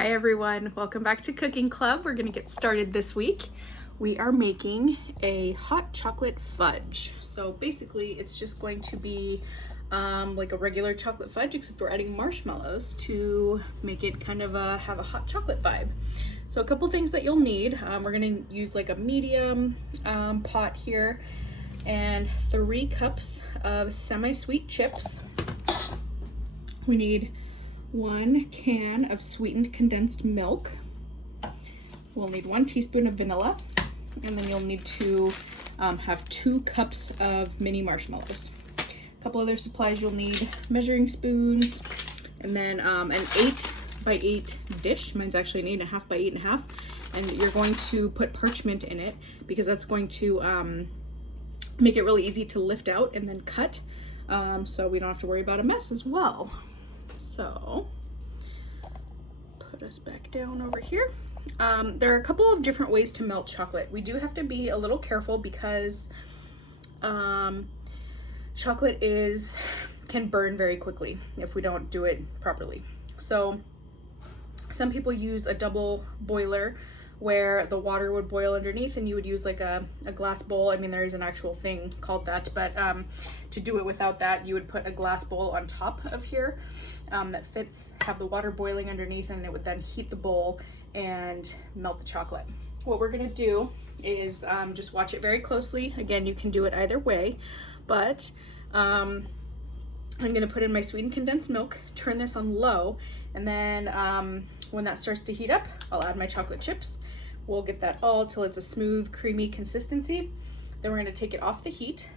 Hi everyone, welcome back to Cooking Club. We're gonna get started this week. We are making a hot chocolate fudge. So basically it's just going to be like a regular chocolate fudge, except we're adding marshmallows to make it kind of have a hot chocolate vibe. So a couple things that you'll need. We're gonna use like a medium pot here and 3 cups of semi-sweet chips. We need 1 can of sweetened condensed milk. We'll need 1 teaspoon of vanilla, and then you'll need to have 2 cups of mini marshmallows. A couple other supplies you'll need: measuring spoons, and then an 8 by 8 dish. Mine's actually an 8.5 by 8.5, and you're going to put parchment in it because that's going to make it really easy to lift out and then cut, so we don't have to worry about a mess as well. So put us back down over here. There are a couple of different ways to melt chocolate. We do have to be a little careful because chocolate can burn very quickly if we don't do it properly. So some people use a double boiler where the water would boil underneath and you would use like a glass bowl. I mean, there is an actual thing called that, but to do it without that, you would put a glass bowl on top of here that fits, have the water boiling underneath, and it would then heat the bowl and melt the chocolate. What we're gonna do is just watch it very closely. Again, you can do it either way, but I'm gonna put in my sweetened condensed milk, turn this on low, and then when that starts to heat up, I'll add my chocolate chips. We'll get that all till it's a smooth, creamy consistency. Then we're gonna take it off the heat,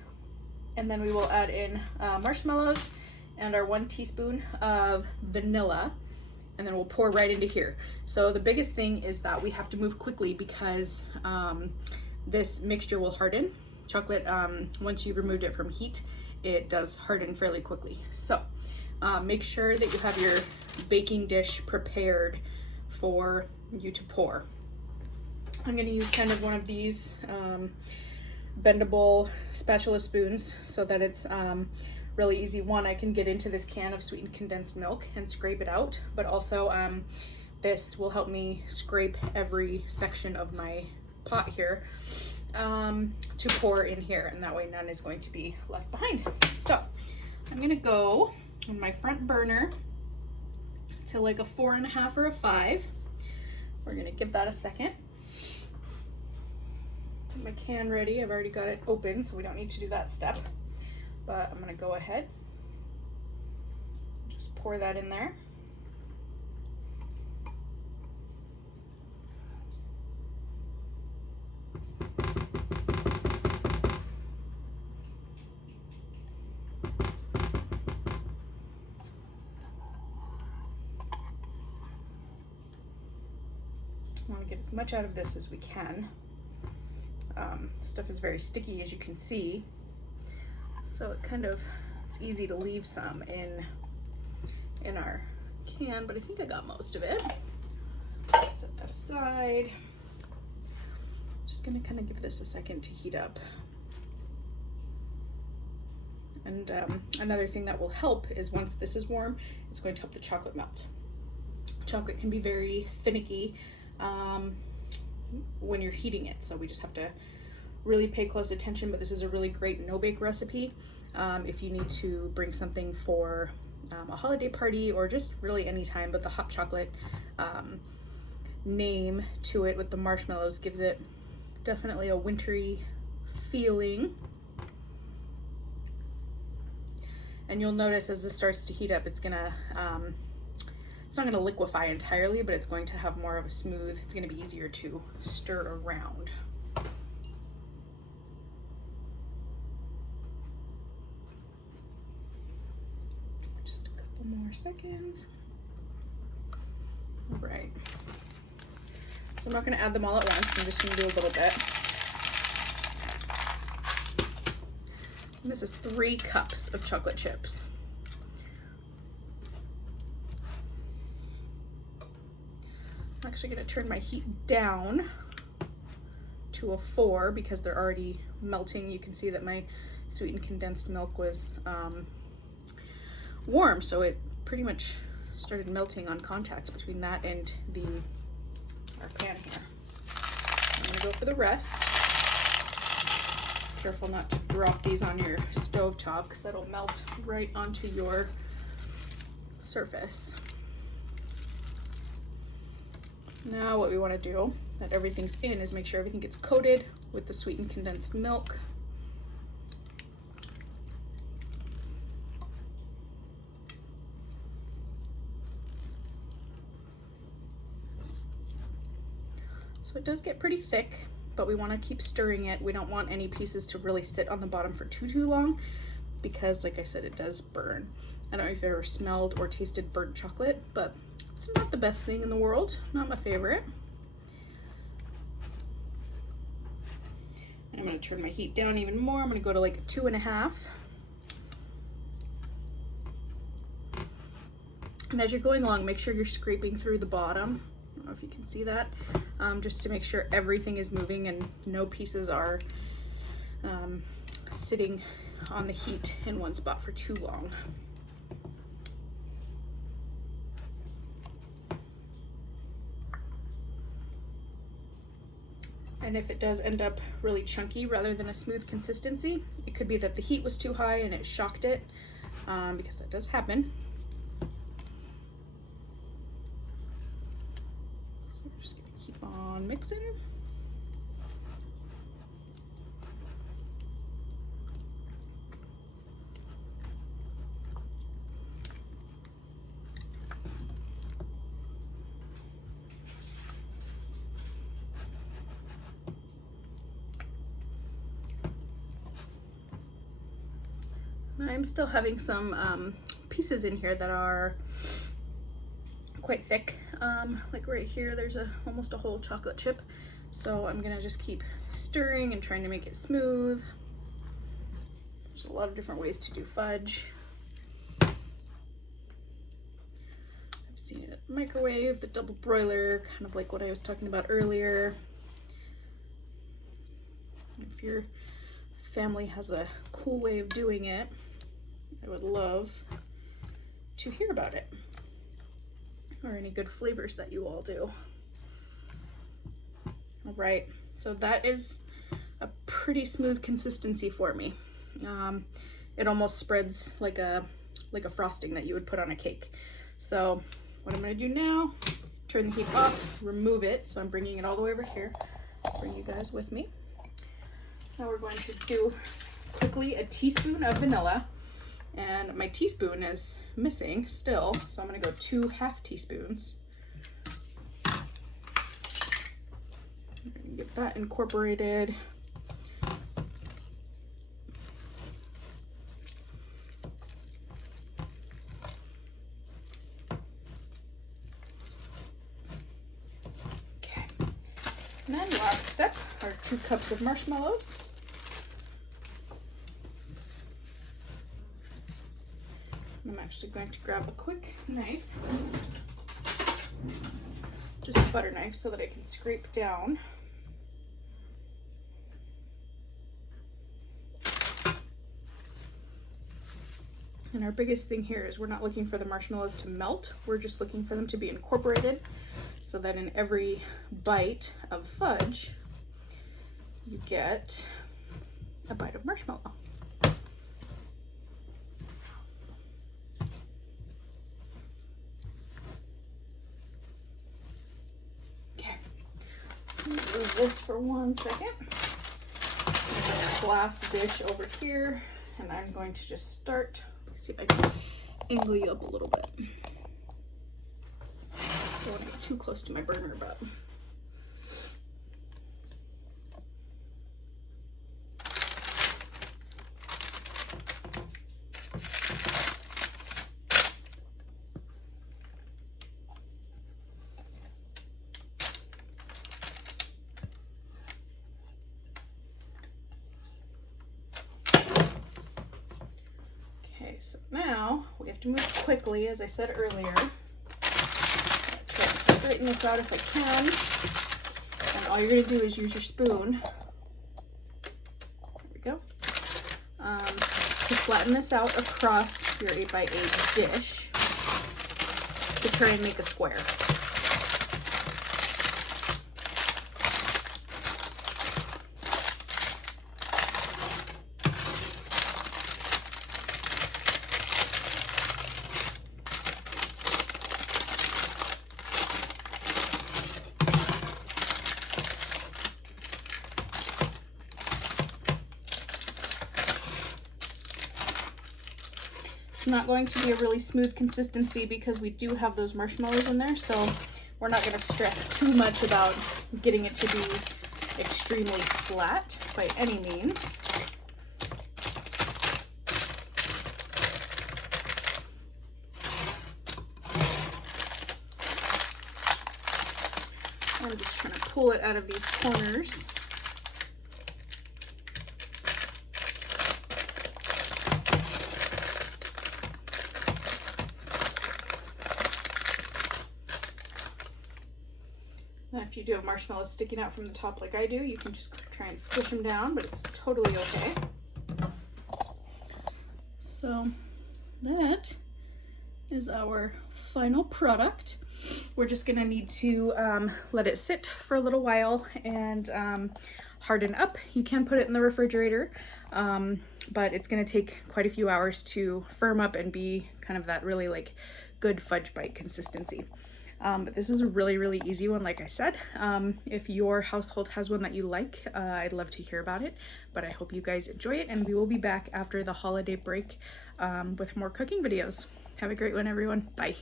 and then we will add in marshmallows and our 1 teaspoon of vanilla, and then we'll pour right into here. So the biggest thing is that we have to move quickly because this mixture will harden. Chocolate, once you've removed it from heat, it does harden fairly quickly. So make sure that you have your baking dish prepared for you to pour. I'm going to use kind of one of these bendable spatula spoons so that it's really easy. One, I can get into this can of sweetened condensed milk and scrape it out, but also this will help me scrape every section of my pot here to pour in here, and that way none is going to be left behind. So I'm gonna go on my front burner to like a 4.5 or a 5. We're gonna give that a second. Get my can ready. I've already got it open, so we don't need to do that step, but I'm gonna go ahead, just pour that in there. I want to get as much out of this as we can. Stuff is very sticky, as you can see, so it's easy to leave some in our can, but I think I got most of it. Set that aside. Just gonna kind of give this a second to heat up. And another thing that will help is once this is warm, it's going to help the chocolate melt. Chocolate can be very finicky when you're heating it, so we just have to really pay close attention. But this is a really great no-bake recipe if you need to bring something for a holiday party or just really any time. But the hot chocolate name to it with the marshmallows gives it definitely a wintry feeling. And you'll notice as this starts to heat up, it's not gonna liquefy entirely, but it's going to have more of a smooth, it's gonna be easier to stir around. Just a couple more seconds. All right. So I'm not gonna add them all at once, I'm just gonna do a little bit. And this is 3 cups of chocolate chips. I'm actually going to turn my heat down to a 4 because they're already melting. You can see that my sweetened condensed milk was warm, so it pretty much started melting on contact between that and our pan here. I'm gonna go for the rest. Careful not to drop these on your stove top because that'll melt right onto your surface. Now what we want to do, that everything's in, is make sure everything gets coated with the sweetened condensed milk. So it does get pretty thick, but we want to keep stirring it. We don't want any pieces to really sit on the bottom for too long because, like I said, it does burn. I don't know if you've ever smelled or tasted burnt chocolate, but it's not the best thing in the world. Not my favorite. And I'm going to turn my heat down even more. I'm going to go to like a 2.5. And as you're going along, make sure you're scraping through the bottom. I don't know if you can see that. Just to make sure everything is moving and no pieces are sitting on the heat in one spot for too long. And if it does end up really chunky rather than a smooth consistency, it could be that the heat was too high and it shocked it, because that does happen. So we're just gonna keep on mixing. I'm still having some pieces in here that are quite thick. Like right here, there's almost a whole chocolate chip. So I'm gonna just keep stirring and trying to make it smooth. There's a lot of different ways to do fudge. I've seen it microwave, the double broiler, kind of like what I was talking about earlier. If your family has a cool way of doing it, I would love to hear about it, or any good flavors that you all do. All right, so that is a pretty smooth consistency for me. It almost spreads like a frosting that you would put on a cake. So what I'm gonna do now, turn the heat off, remove it. So I'm bringing it all the way over here. Bring you guys with me. Now we're going to do quickly a teaspoon of vanilla, and my teaspoon is missing still, so I'm going to go 2 half teaspoons. Get that incorporated. Okay, and then last step are 2 cups of marshmallows. I'm actually going to grab a quick knife, just a butter knife, so that I can scrape down. And our biggest thing here is we're not looking for the marshmallows to melt, we're just looking for them to be incorporated, so that in every bite of fudge, you get a bite of marshmallow. Move this for 1 second. A glass dish over here, and I'm going to just start. Let's see if I can angle you up a little bit. Don't want to get too close to my burner, but so now we have to move quickly, as I said earlier. Try to straighten this out if I can. And all you're going to do is use your spoon. There we go. To flatten this out across your 8x8 dish. to try and make a square. It's not going to be a really smooth consistency because we do have those marshmallows in there, so we're not going to stress too much about getting it to be extremely flat by any means. I'm just trying to pull it out of these corners. And if you do have marshmallows sticking out from the top like I do, you can just try and squish them down, but it's totally okay. So that is our final product. We're just gonna need to let it sit for a little while and harden up. You can put it in the refrigerator, but it's gonna take quite a few hours to firm up and be kind of that really like good fudge bite consistency. But this is a really, really easy one, like I said. If your household has one that you like, I'd love to hear about it. But I hope you guys enjoy it, and we will be back after the holiday break with more cooking videos. Have a great one, everyone. Bye.